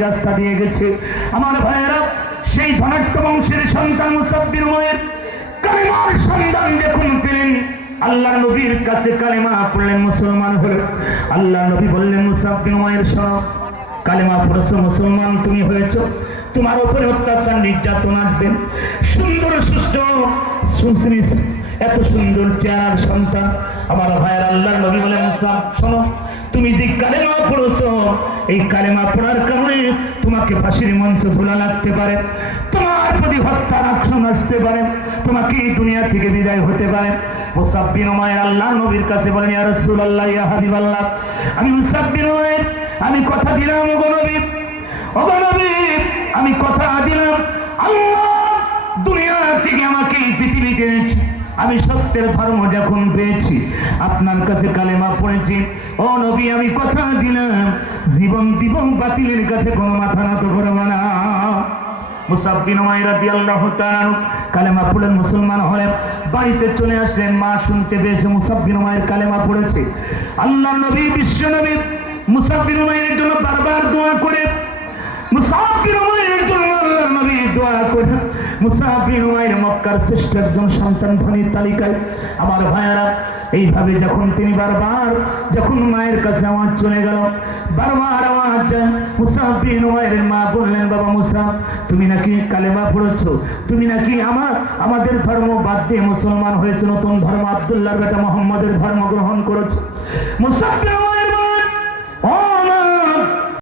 রাস্তা দিয়ে গেছে। আমার ভাইয়েরা, সেই ধনাট্য বংশের সন্তান মায়ের কালেমার সন্ধান যখন পেলেন। আল্লাহ নবীর কাছে কালেমা পড়লেন মুসলমান হলো আল্লাহ নবী বললেন সব কালেমা পড়েছ, মুসলমান তুমি হয়েছ, তোমার উপরে অত্যাচার, নির্যাতন আসবেন সুন্দর, সুস্থ সুশ্রিস এত সুন্দর চেয়ার সন্তান। আমার ভাইয়ের আল্লাহ নবী বলে শোনো, তুমি যে কালেমা পড়েছ, এই কালেমা পড়ার কারণে তোমাকে ফাঁসির মঞ্চ ভোলা লাগতে পারে। তোমার প্রতি হত্যার আক্রমণ আসতে পারে, তোমাকে এই দুনিয়া থেকে বিদায় হতে পারে। আল্লাহ নবীর কাছে বলেন, ইয়া আমি মুসাফিন আমি কথা দিলাম আমি কথা দিলাম। আল্লাহ দুনিয়া থেকে আমাকে এই পৃথিবীতে এনেছে আমি সত্যের ধর্ম যখন পেয়েছি, আপনার কাছে কালেমা পড়েছি, ও নবী, আমি কথা দিলাম। জীবন দিব বাতিলের কাছে কোনো মাথা করব না। কালেমা মুসলমান বাড়িতে চলে মা শুনতে কালেমা পড়েছে। আল্লাহ বিশ্ব জন্য বারবার দোয়া করে। দোয়া মুসাফির মক্কার শ্রেষ্ঠ একজন সন্তান ধনীর তালিকায়। আমার ভাইয়েরা, এইভাবে যখন তিনি বারবার, যখন মায়ের কাছে আমার চলে গেল, বারবার আমার যায় বিন উমাইরের মা বললেন, বাবা মুসা তুমি নাকি কালেমা পড়েছো? তুমি নাকি আমার, আমাদের ধর্ম বাদ দিয়ে মুসলমান হয়েছে? নতুন ধর্ম আবদুল্লাহর বেটা মোহাম্মদের ধর্ম গ্রহণ করেছ? মুসাফির